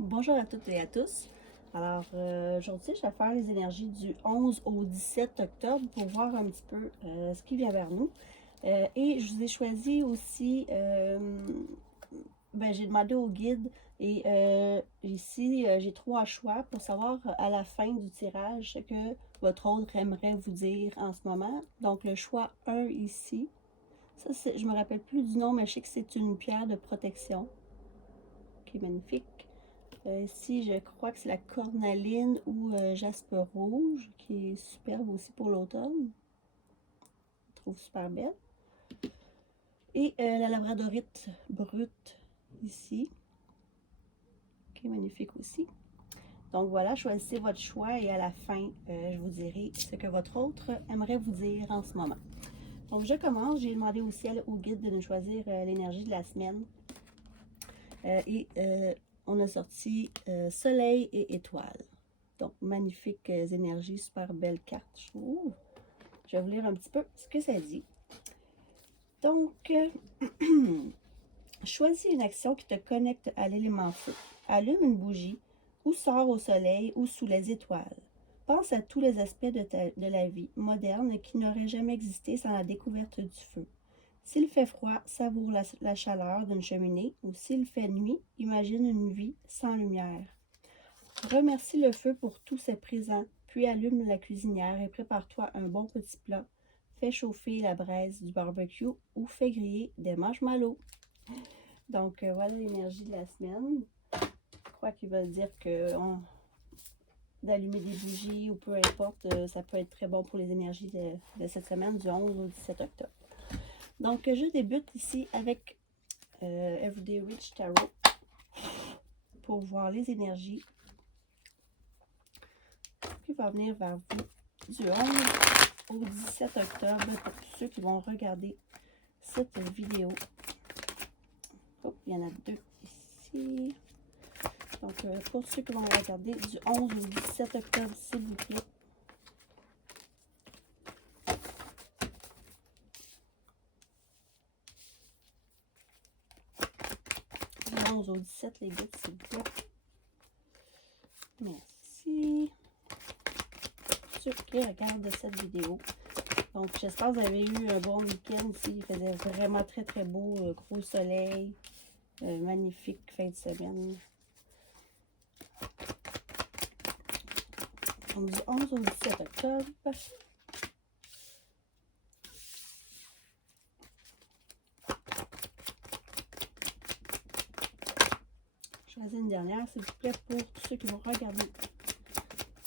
Bonjour à toutes et à tous. Alors, aujourd'hui, je vais faire les énergies du 11 au 17 octobre pour voir un petit peu ce qui vient vers nous. Et je vous ai choisi aussi, j'ai demandé au guide et ici, j'ai 3 choix pour savoir à la fin du tirage ce que votre autre aimerait vous dire en ce moment. Donc, le choix 1 ici, ça, je me rappelle plus du nom, mais je sais que c'est une pierre de protection qui est magnifique. Ici, je crois que c'est la cornaline ou jaspe rouge, qui est superbe aussi pour l'automne. Je trouve super belle. Et la labradorite brute, ici, qui est magnifique aussi. Donc voilà, choisissez votre choix et à la fin, je vous dirai ce que votre autre aimerait vous dire en ce moment. Donc je commence. J'ai demandé au ciel, au guide, de nous choisir l'énergie de la semaine. On a sorti soleil et étoile. Donc, magnifiques énergies, super belle carte, je trouve. Je vais vous lire un petit peu ce que ça dit. Donc, choisis une action qui te connecte à l'élément feu. Allume une bougie ou sors au soleil ou sous les étoiles. Pense à tous les aspects de la vie moderne qui n'auraient jamais existé sans la découverte du feu. S'il fait froid, savoure la chaleur d'une cheminée, ou s'il fait nuit, imagine une vie sans lumière. Remercie le feu pour tous ses présents, puis allume la cuisinière et prépare-toi un bon petit plat. Fais chauffer la braise du barbecue ou fais griller des marshmallows. Donc, voilà l'énergie de la semaine. Je crois qu'il va dire que d'allumer des bougies ou peu importe, ça peut être très bon pour les énergies de cette semaine du 11 au 17 octobre. Donc, je débute ici avec Everyday Rich Tarot pour voir les énergies qui vont venir vers vous du 11 au 17 octobre pour tous ceux qui vont regarder cette vidéo. Oh, il y en a deux ici. Donc, pour ceux qui vont regarder du 11 au 17 octobre, s'il vous plaît. Du 11 au 17, les gars, s'il vous plaît. Merci. Ceux qui regardent cette vidéo. Donc, j'espère que vous avez eu un bon week-end ici. Il faisait vraiment très, très beau. Gros soleil. Magnifique fin de semaine. Donc, du 11 au 17 octobre. Choisis une dernière, s'il vous plaît, pour tous ceux qui vont regarder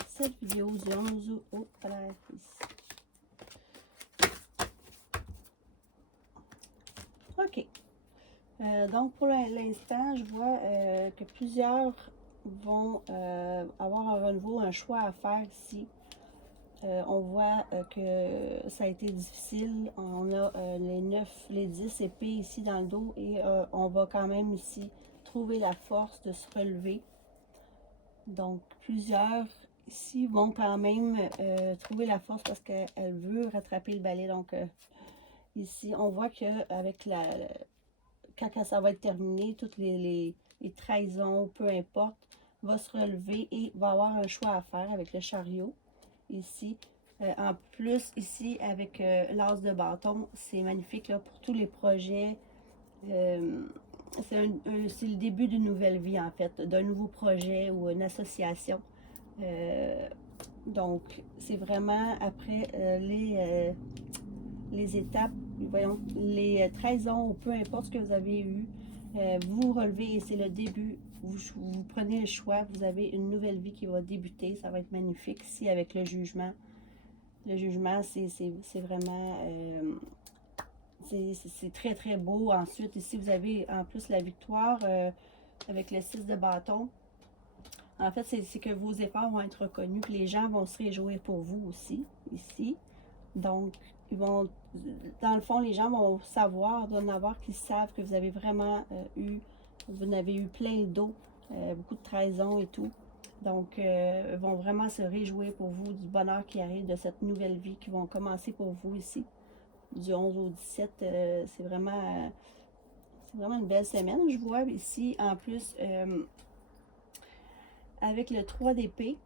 cette vidéo du 11 août au palais ici. OK. Donc, pour l'instant, je vois que plusieurs vont avoir un renouveau, un choix à faire ici. On voit que ça a été difficile. On a les 9, les 10 épées ici dans le dos et on va quand même ici trouver la force de se relever. Donc, plusieurs ici vont quand même trouver la force parce qu'elle veut rattraper le balai. Donc, ici, on voit qu'avec quand ça va être terminé, toutes les trahisons, peu importe, va se relever et va avoir un choix à faire avec le chariot. Ici, en plus, ici, avec l'as de bâton, c'est magnifique là, pour tous les projets. C'est le début d'une nouvelle vie, en fait, d'un nouveau projet ou une association. Donc, c'est vraiment après les étapes, voyons, les trahisons ou peu importe ce que vous avez eu, vous relevez et c'est le début. Vous prenez le choix, vous avez une nouvelle vie qui va débuter. Ça va être magnifique ici avec le jugement. Le jugement, c'est vraiment... c'est très, très beau. Ensuite, ici, vous avez en plus la victoire avec le 6 de bâton. En fait, c'est que vos efforts vont être reconnus, que les gens vont se réjouir pour vous aussi, ici. Donc, ils vont, dans le fond, les gens vont savoir, d'en avoir qui savent que vous avez vraiment vous en avez eu plein d'eau, beaucoup de trahison et tout. Donc, vont vraiment se réjouir pour vous du bonheur qui arrive, de cette nouvelle vie qui vont commencer pour vous ici. Du 11 au 17, c'est vraiment une belle semaine. Je vois ici, en plus, avec le 3 d'épée,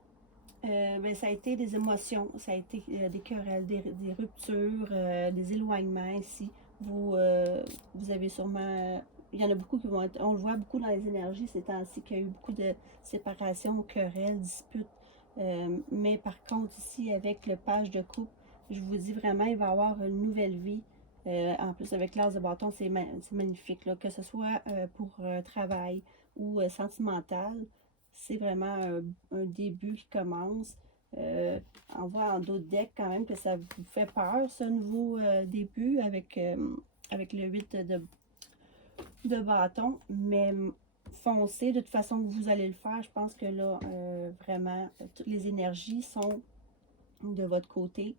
ben, ça a été des émotions, ça a été des querelles, des ruptures, des éloignements ici. Vous avez sûrement, il y en a beaucoup qui vont être, on le voit beaucoup dans les énergies ces temps-ci, qu'il y a eu beaucoup de séparations, querelles, disputes. Mais par contre ici, avec le page de coupe, je vous dis vraiment, il va y avoir une nouvelle vie. En plus, avec l'as de bâton, c'est magnifique, là, que ce soit pour travail ou sentimental. C'est vraiment un début qui commence. On voit en d'autres decks quand même que ça vous fait peur, ce nouveau début avec le 8 de bâton. Mais foncez, de toute façon, vous allez le faire. Je pense que là, vraiment, toutes les énergies sont de votre côté.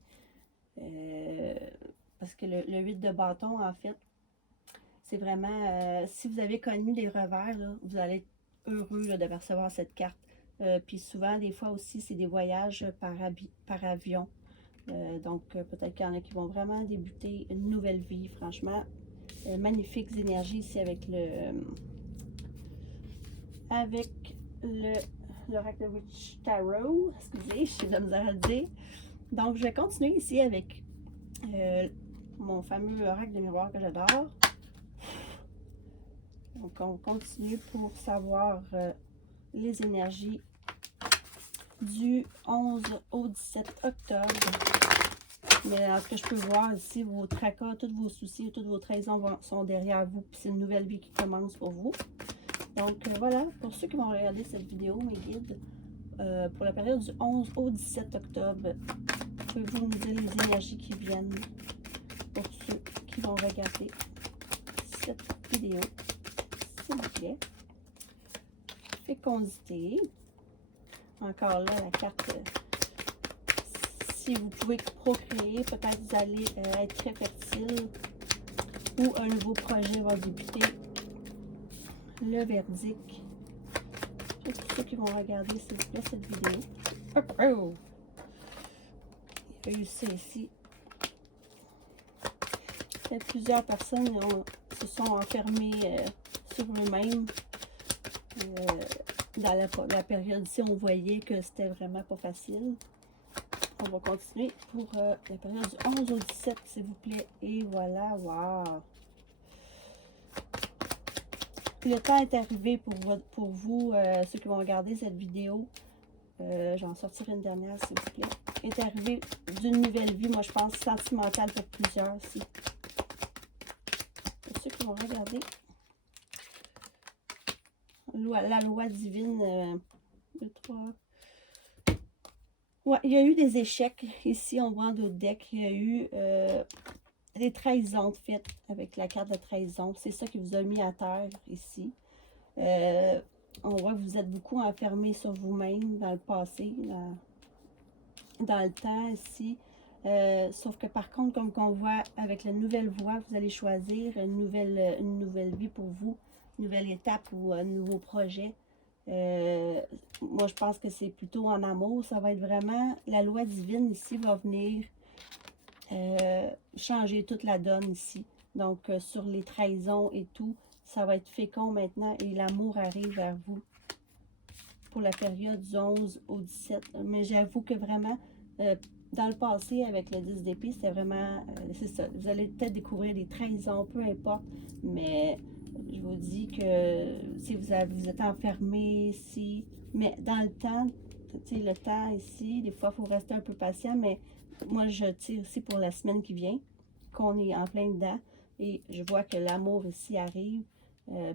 Parce que le 8 de bâton, en fait, c'est vraiment, si vous avez connu des revers, là, vous allez être heureux là, de recevoir cette carte. Puis souvent, des fois aussi, c'est des voyages par avion. Donc, peut-être qu'il y en a qui vont vraiment débuter une nouvelle vie. Franchement, magnifiques énergies ici avec l'oracle de Witch Tarot. Excusez, j'ai de la misère à le dire. Donc, je vais continuer ici avec mon fameux oracle de miroir que j'adore. Donc, on continue pour savoir les énergies du 11 au 17 octobre. Mais ce que je peux voir ici, vos tracas, tous vos soucis, toutes vos trahisons sont derrière vous. Puis c'est une nouvelle vie qui commence pour vous. Donc voilà, pour ceux qui vont regarder cette vidéo, mes guides, pour la période du 11 au 17 octobre, pouvez-vous nous dire les énergies qui viennent pour ceux qui vont regarder cette vidéo, s'il vous plaît. Fécondité. Encore là, la carte, si vous pouvez procréer, peut-être vous allez être très fertile ou un nouveau projet va débuter. Le verdict. Pour ceux qui vont regarder, s'il vous plaît, cette vidéo. Oh! Il y a eu ça ici. Plusieurs personnes se sont enfermées sur eux-mêmes. Dans la période ici, on voyait que c'était vraiment pas facile. On va continuer pour la période du 11 au 17, s'il vous plaît. Et voilà, wow! Le temps est arrivé pour vous, ceux qui vont regarder cette vidéo. J'en sortirai une dernière, s'il vous plaît. Est arrivé d'une nouvelle vie, moi je pense sentimentale pour plusieurs ici. Pour ceux qui vont regarder. La loi divine, 2, 3. Ouais, il y a eu des échecs. Ici, on voit d'autres decks. Il y a eu des trahisons faites avec la carte de trahison. C'est ça qui vous a mis à terre ici. On voit que vous êtes beaucoup enfermé sur vous-même dans le passé, dans le temps ici. Sauf que par contre, comme qu'on voit avec la nouvelle voie, vous allez choisir une nouvelle vie pour vous, une nouvelle étape ou un nouveau projet. Moi, je pense que c'est plutôt en amour. Ça va être vraiment, la loi divine ici va venir changer toute la donne ici. Donc, sur les trahisons et tout, ça va être fécond maintenant et l'amour arrive vers vous pour la période du 11 au 17. Mais j'avoue que vraiment, dans le passé, avec le 10 d'épée, c'était vraiment, c'est ça. Vous allez peut-être découvrir des trahisons, peu importe, mais je vous dis que si vous êtes enfermé ici, mais dans le temps, tu sais, le temps ici, des fois, il faut rester un peu patient, mais moi, je tire ici pour la semaine qui vient, qu'on est en plein dedans, et je vois que l'amour ici arrive.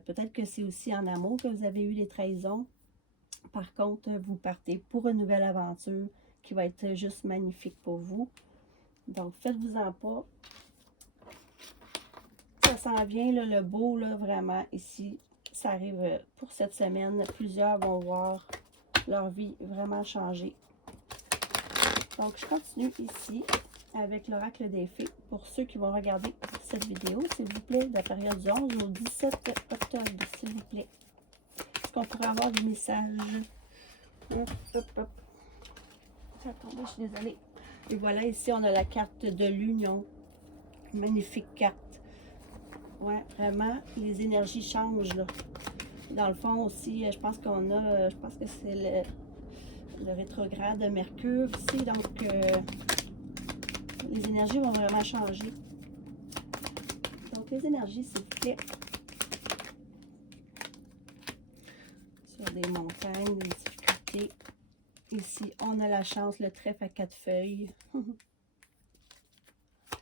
Peut-être que c'est aussi en amour que vous avez eu des trahisons. Par contre, vous partez pour une nouvelle aventure qui va être juste magnifique pour vous. Donc, faites-vous-en pas. Ça s'en vient, là, le beau, là, vraiment, ici. Ça arrive pour cette semaine. Plusieurs vont voir leur vie vraiment changer. Donc, je continue ici avec l'oracle des fées. Pour ceux qui vont regarder cette vidéo, s'il vous plaît, de la période du 11 au 17 octobre, s'il vous plaît. Est-ce qu'on pourrait avoir des messages? Hop, hop, hop. Attendez, je suis désolée. Et voilà, ici, on a la carte de l'union. Magnifique carte. Ouais, vraiment, les énergies changent, là. Dans le fond aussi, je pense qu'on a, je pense que c'est le rétrograde de Mercure ici, donc les énergies vont vraiment changer. Donc les énergies, s'il vous plaît, sur des montagnes, des difficultés. Ici, on a la chance, le trèfle à 4 feuilles. Ça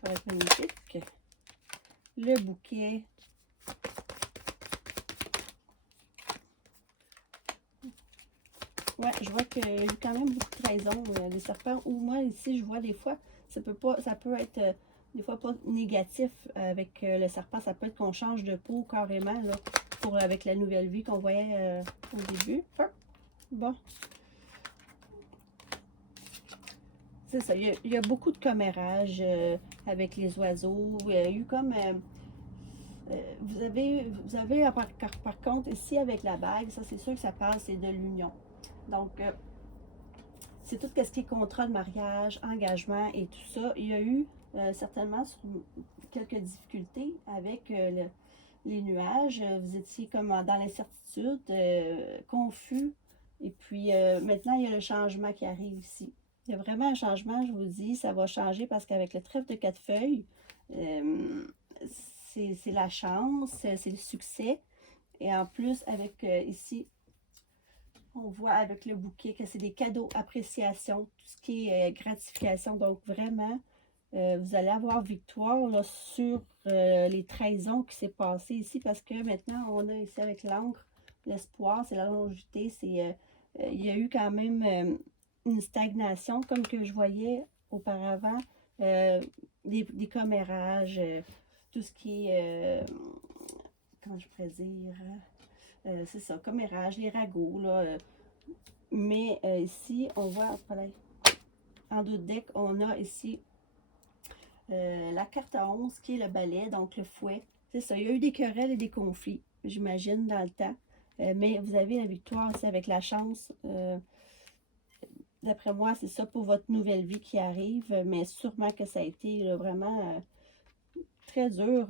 va être magnifique. Le bouquet. Ouais, je vois qu'il y a eu quand même beaucoup de trahison, les serpents. Ou moi, ici, je vois des fois, ça peut être des fois pas négatif avec le serpent. Ça peut être qu'on change de peau carrément, là, avec la nouvelle vie qu'on voyait au début. Bon. C'est ça, il y a beaucoup de commérages avec les oiseaux. Il y a eu comme... vous avez par contre, ici avec la bague, ça c'est sûr que ça parle, c'est de l'union. Donc, c'est tout ce qui est contrat de mariage, engagement et tout ça. Il y a eu certainement quelques difficultés avec les nuages. Vous étiez comme dans l'incertitude, confus. Et puis maintenant, il y a le changement qui arrive ici. Il y a vraiment un changement, je vous dis, ça va changer parce qu'avec le trèfle de 4 feuilles, c'est la chance, c'est le succès. Et en plus, avec ici, on voit avec le bouquet que c'est des cadeaux, appréciation, tout ce qui est gratification. Donc vraiment, vous allez avoir victoire là, sur les trahisons qui s'est passé ici parce que maintenant, on a ici avec l'encre, l'espoir, c'est la longévité, c'est il y a eu quand même une stagnation comme que je voyais auparavant, des commérages, tout ce qui est, comment je pourrais dire, c'est ça, commérage, les ragots, là. Mais ici, on voit, en dos de deck, on a ici la carte à 11 qui est le balai, donc le fouet. C'est ça, il y a eu des querelles et des conflits, j'imagine, dans le temps. Mais vous avez la victoire aussi avec la chance. D'après moi, c'est ça pour votre nouvelle vie qui arrive. Mais sûrement que ça a été là, vraiment très dur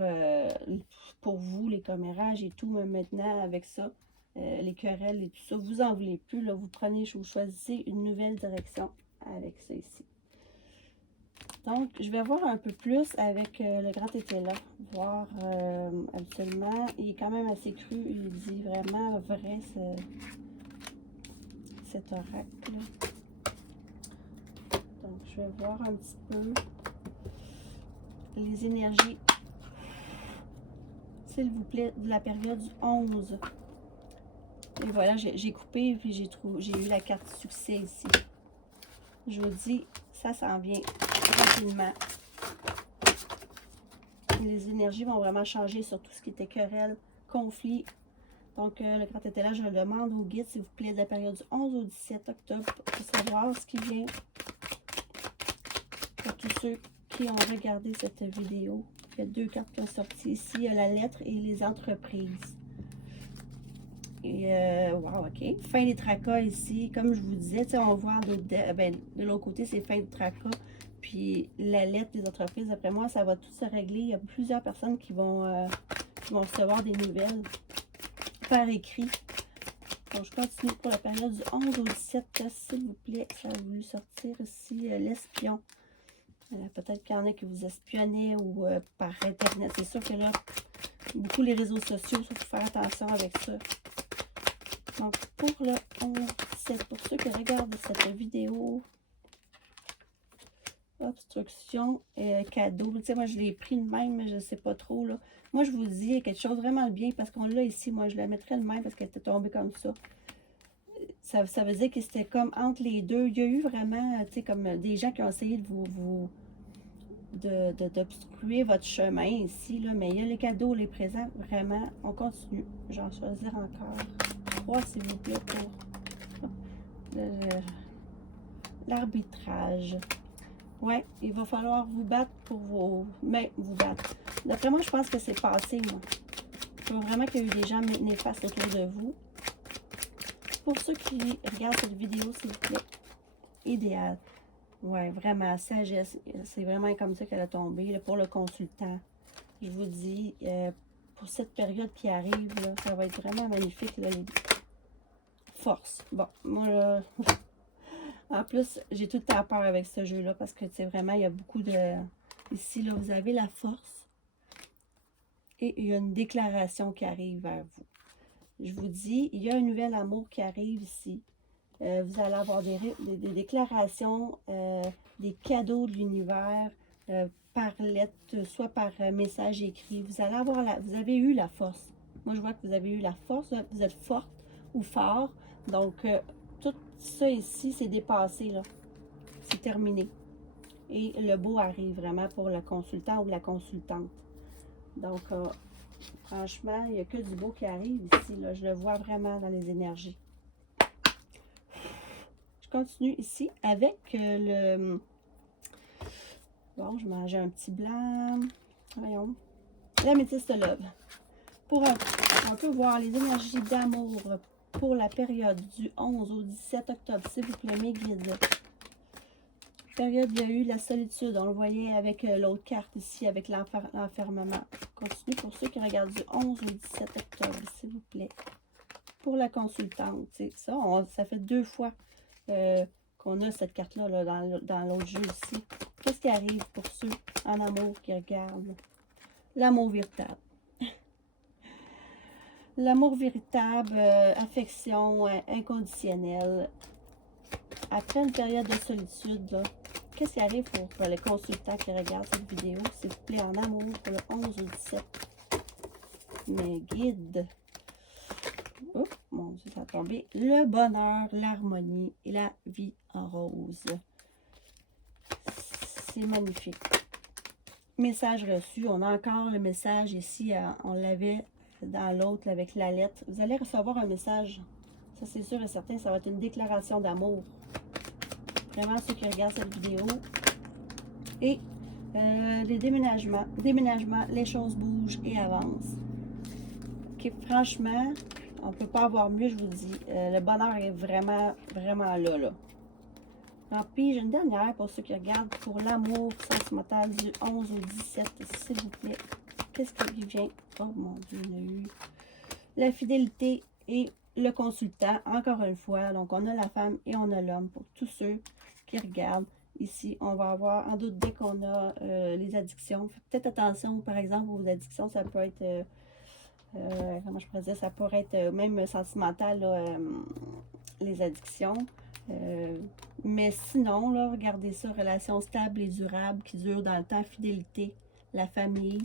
pour vous, les commérages et tout. Mais maintenant, avec ça, les querelles et tout ça, vous en voulez plus. Là, vous choisissez une nouvelle direction avec ça ici. Donc, je vais voir un peu plus avec le grand étela. Voir habituellement, il est quand même assez cru. Il dit vraiment vrai cet oracle. Donc, je vais voir un petit peu les énergies, s'il vous plaît, de la période du 11. Et voilà, j'ai coupé et puis j'ai eu la carte succès ici. Je vous dis, ça s'en vient rapidement. Les énergies vont vraiment changer sur tout ce qui était querelle, conflit. Donc, le grand étela, je le demande au guide, s'il vous plaît, de la période du 11 au 17 octobre pour savoir ce qui vient. Pour tous ceux qui ont regardé cette vidéo, il y a 2 cartes qui ont sorti ici. Il y a la lettre et les entreprises. Et, wow, ok. Fin des tracas ici. Comme je vous disais, on voit de l'autre côté, c'est fin de tracas. Puis la lettre des entreprises, après moi, ça va tout se régler. Il y a plusieurs personnes qui vont recevoir des nouvelles par écrit. Donc, je continue pour la période du 11 au 17, s'il vous plaît. Ça a voulu sortir ici l'espion. Peut-être qu'il y en a qui vous espionnaient ou par Internet. C'est sûr que là, beaucoup les réseaux sociaux, il faut faire attention avec ça. Donc, pour le 11-17, pour ceux qui regardent cette vidéo, obstruction, cadeau. Tu sais, moi, je l'ai pris le même, mais je ne sais pas trop, là. Moi, je vous dis, il y a quelque chose vraiment de bien, parce qu'on l'a ici. Moi, je la mettrais le même parce qu'elle était tombée comme ça. Ça veut dire que c'était comme entre les deux. Il y a eu vraiment, tu sais, comme des gens qui ont essayé d'obstruer votre chemin ici, là. Mais il y a les cadeaux, les présents. Vraiment, on continue. J'en choisir encore 3, s'il vous plaît, pour l'arbitrage. Ouais, il va falloir vous battre pour vous battre. D'après moi, je pense que c'est passé, moi. Je vois vraiment qu'il y a eu des gens néfastes autour de vous. Pour ceux qui regardent cette vidéo, s'il vous plaît, idéal. Ouais, vraiment, sagesse. C'est vraiment comme ça qu'elle a tombé. Là, pour le consultant, je vous dis, pour cette période qui arrive, là, ça va être vraiment magnifique, là, les forces. Bon, moi, là, en plus, j'ai tout le temps peur avec ce jeu-là, parce que, tu sais, vraiment, il y a beaucoup de... Ici, là, vous avez la force, et il y a une déclaration qui arrive vers vous. Je vous dis, il y a un nouvel amour qui arrive ici. Vous allez avoir des déclarations, des cadeaux de l'univers, par lettre, soit par message écrit. Vous allez avoir vous avez eu la force. Moi, je vois que vous avez eu la force. Vous êtes forte ou fort. Donc, tout ça ici, c'est dépassé, là. C'est terminé. Et le beau arrive vraiment pour le consultant ou la consultante. Donc, franchement, il n'y a que du beau qui arrive ici, là. Je le vois vraiment dans les énergies. Je continue ici avec le... Bon, je mangeais un petit blanc. Voyons. L'améthyste love. Pour on peut voir les énergies d'amour pour la période du 11 au 17 octobre. S'il vous plaît, mes guides. Période, il y a eu la solitude. On le voyait avec l'autre carte ici, avec l'enfermement. Continue pour ceux qui regardent du 11 au 17 octobre, s'il vous plaît. Pour la consultante, c'est ça. Ça fait 2 fois qu'on a cette carte-là là, dans l'autre jeu ici. Qu'est-ce qui arrive pour ceux en amour qui regardent? L'amour véritable. L'amour véritable, affection inconditionnelle. Après une période de solitude, qu'est-ce qui arrive pour les consultants qui regardent cette vidéo? S'il vous plaît, en amour pour le 11 au 17. Mes guides. Oh, mon Dieu, ça a tombé. Le bonheur, l'harmonie et la vie en rose. C'est magnifique. Message reçu. On a encore le message ici. On l'avait dans l'autre avec la lettre. Vous allez recevoir un message. Ça, c'est sûr et certain. Ça va être une déclaration d'amour. Vraiment, ceux qui regardent cette vidéo. Et les déménagements. Déménagements, les choses bougent et avancent. Okay, franchement, on ne peut pas avoir mieux, je vous dis. Le bonheur est vraiment, vraiment là. Puis, j'ai une dernière pour ceux qui regardent pour l'amour sentimental du 11 au 17, s'il vous plaît. Qu'est-ce qui vient? Oh mon Dieu, il y a eu la fidélité et le consultant, encore une fois. Donc, on a la femme et on a l'homme pour tous ceux qui regardent. Ici, on va avoir, en doute, dès qu'on a les addictions. Faites peut-être attention, par exemple, aux addictions, ça peut être... comment je pourrais dire, ça pourrait être même sentimental, là, les addictions. Mais sinon, là, regardez ça, relation stable et durable qui dure dans le temps, fidélité, la famille.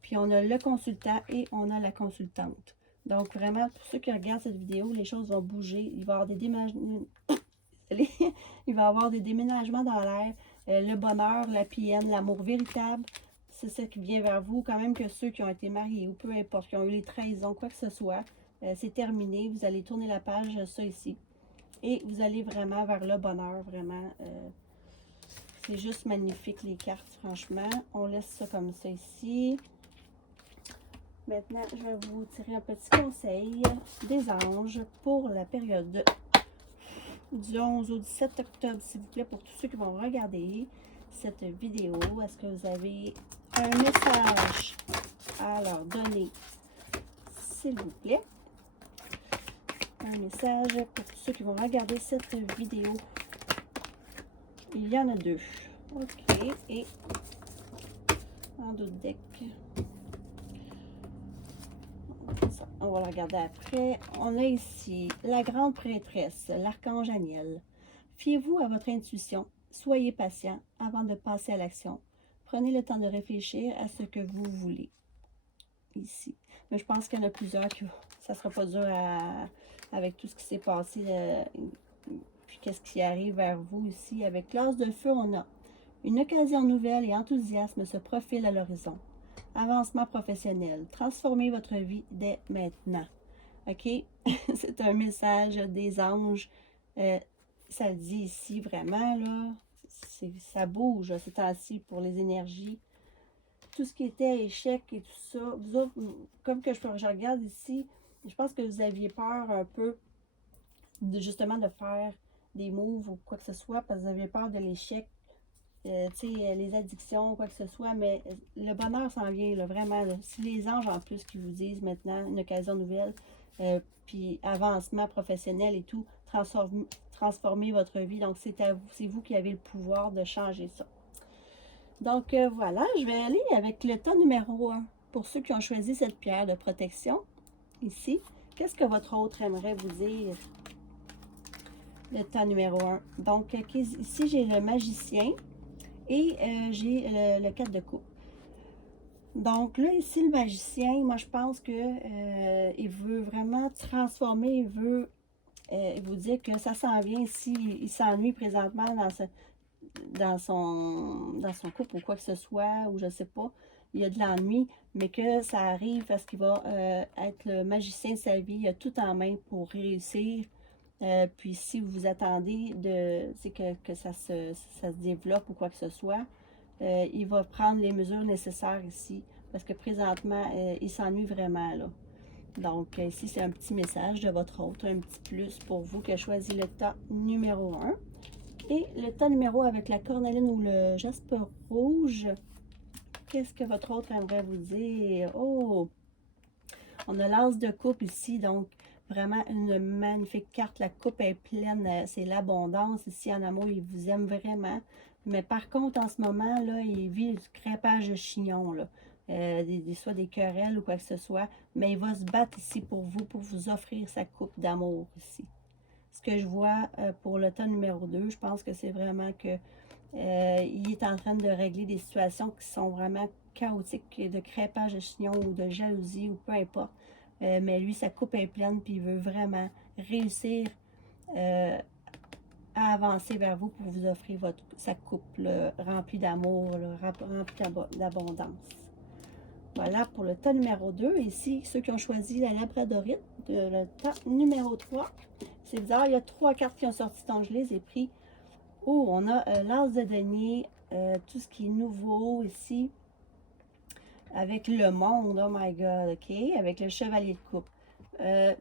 Puis on a le consultant et on a la consultante. Donc vraiment, pour ceux qui regardent cette vidéo, les choses vont bouger. Il va y avoir des déménagements. Il va y avoir des déménagements dans l'air. Le bonheur, la PN, l'amour véritable. C'est ça qui vient vers vous, quand même que ceux qui ont été mariés ou peu importe, qui ont eu les trahisons, quoi que ce soit, c'est terminé. Vous allez tourner la page, ça ici. Et vous allez vraiment vers le bonheur, vraiment. C'est juste magnifique les cartes, franchement. On laisse ça comme ça ici. Maintenant, je vais vous tirer un petit conseil des anges pour la période du 11 au 17 octobre, s'il vous plaît, pour tous ceux qui vont regarder cette vidéo. Est-ce que vous avez un message à leur donner, s'il vous plaît? Un message pour tous ceux qui vont regarder cette vidéo. Il y en a 2. OK. Et en d'autres deck. On va la regarder après. On a ici la grande prêtresse, l'archange Aniel. Fiez-vous à votre intuition. Soyez patient avant de passer à l'action. Prenez le temps de réfléchir à ce que vous voulez. Ici. Mais je pense qu'il y en a plusieurs qui... Ça ne sera pas dur avec tout ce qui s'est passé. Puis qu'est-ce qui arrive vers vous ici. Avec l'as de feu, on a une occasion nouvelle et enthousiasme se profile à l'horizon. Avancement professionnel. Transformez votre vie dès maintenant. OK? C'est un message des anges. Ça le dit ici vraiment, là. Ça bouge ces temps-ci pour les énergies. Tout ce qui était échec et tout ça. Vous autres, comme que je regarde ici, je pense que vous aviez peur un peu justement de faire des moves ou quoi que ce soit parce que vous aviez peur de l'échec. les addictions, quoi que ce soit, mais le bonheur s'en vient, là, vraiment. Là. Si les anges en plus qui vous disent maintenant une occasion nouvelle, puis avancement professionnel et tout, transformer votre vie. Donc, c'est vous qui avez le pouvoir de changer ça. Donc, voilà, je vais aller avec le tas numéro 1. Pour ceux qui ont choisi cette pierre de protection, ici, qu'est-ce que votre autre aimerait vous dire? Le tas numéro 1. Donc, ici, j'ai le magicien et j'ai le 4 de coupe. Donc là, ici, le magicien, moi, je pense que il veut vraiment transformer, il veut vous dire que ça s'en vient ici, il s'ennuie présentement dans son couple ou quoi que ce soit, ou je sais pas, il y a de l'ennui, mais que ça arrive parce qu'il va être le magicien de sa vie, il a tout en main pour réussir. Puis si vous attendez que ça se développe ou quoi que ce soit, il va prendre les mesures nécessaires ici, parce que présentement, il s'ennuie vraiment là. Donc ici, c'est un petit message de votre autre, un petit plus pour vous qui a choisi le tas numéro 1. Et le tas numéro avec la cornaline ou le jaspe rouge, qu'est-ce que votre autre aimerait vous dire? Oh! On a l'as de coupe ici, donc vraiment une magnifique carte. La coupe est pleine, c'est l'abondance. Ici, en amour, il vous aime vraiment. Mais par contre, en ce moment, là, il vit du crêpage de chignon, là. Soit des querelles ou quoi que ce soit. Mais il va se battre ici pour vous offrir sa coupe d'amour ici. Ce que je vois pour le tas numéro 2, je pense que c'est vraiment que il est en train de régler des situations qui sont vraiment chaotiques, de crêpage de chignon ou de jalousie ou peu importe. Mais lui, sa coupe est pleine, puis il veut vraiment réussir à avancer vers vous pour vous offrir sa coupe là, remplie d'amour, remplie d'abondance. Voilà pour le tas numéro 2. Ici, ceux qui ont choisi la labradorite, le tas numéro 3. C'est bizarre, il y a 3 cartes qui ont sorti, donc je les ai pris. Oh, on a l'as de denier, tout ce qui est nouveau ici, avec le monde, oh my god, ok, avec le chevalier de coupe.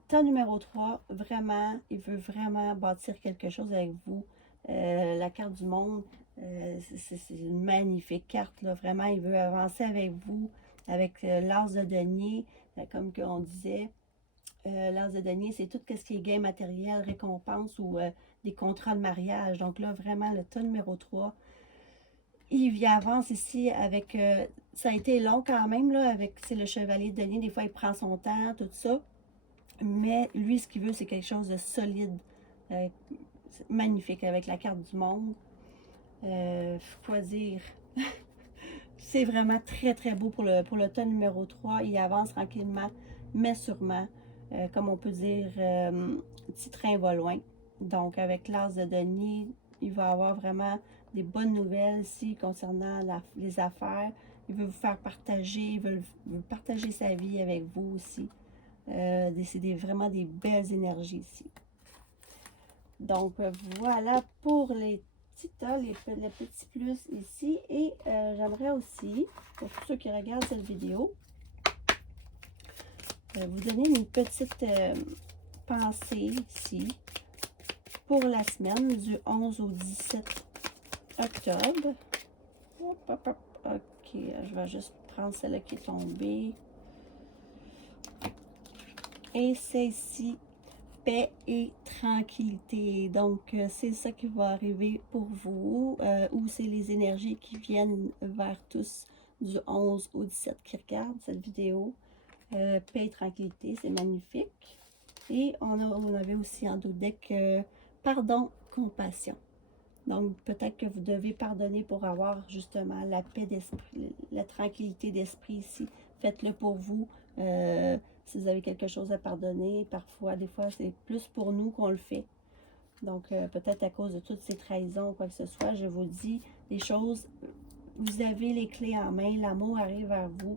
Tas numéro 3, vraiment, il veut vraiment bâtir quelque chose avec vous. La carte du monde, c'est une magnifique carte, là, vraiment, il veut avancer avec vous, avec l'as de denier, comme on disait. L'as de denier, c'est tout ce qui est gain matériel, récompense ou des contrats de mariage. Donc là, vraiment, le tas numéro 3, il avance ici avec... ça a été long quand même, là, avec le chevalier de denier. Des fois, il prend son temps, tout ça. Mais lui, ce qu'il veut, c'est quelque chose de solide. Magnifique, avec la carte du monde. Quoi dire? C'est vraiment très, très beau pour le tas numéro 3. Il avance tranquillement, mais sûrement. Comme on peut dire, petit train va loin. Donc, avec l'as de denier, il va avoir vraiment des bonnes nouvelles ici concernant les affaires. Il veut vous faire partager, il veut partager sa vie avec vous aussi. C'est vraiment des belles énergies ici. Donc, voilà pour les petits tas, les petits plus ici. Et j'aimerais aussi, pour tous ceux qui regardent cette vidéo, vous donner une petite pensée ici pour la semaine du 11 au 17 octobre. Hop, hop, hop. Ok, je vais juste prendre celle-là qui est tombée. Et c'est ici, paix et tranquillité. Donc, c'est ça qui va arriver pour vous, ou c'est les énergies qui viennent vers tous du 11 au 17 qui regardent cette vidéo. Paix et tranquillité, c'est magnifique. Et on avait aussi en deck pardon, compassion. Donc, peut-être que vous devez pardonner pour avoir justement la paix d'esprit, la tranquillité d'esprit ici. Faites-le pour vous. Si vous avez quelque chose à pardonner, parfois, des fois, c'est plus pour nous qu'on le fait. Donc, peut-être à cause de toutes ces trahisons ou quoi que ce soit, je vous dis les choses. Vous avez les clés en main. L'amour arrive vers vous.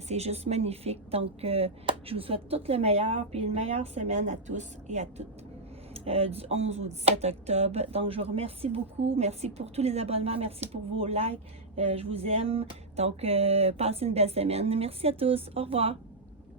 C'est juste magnifique. Donc, je vous souhaite tout le meilleur, puis une meilleure semaine à tous et à toutes. Du 11 au 17 octobre. Donc, je vous remercie beaucoup. Merci pour tous les abonnements. Merci pour vos likes. Je vous aime. Donc, passez une belle semaine. Merci à tous. Au revoir.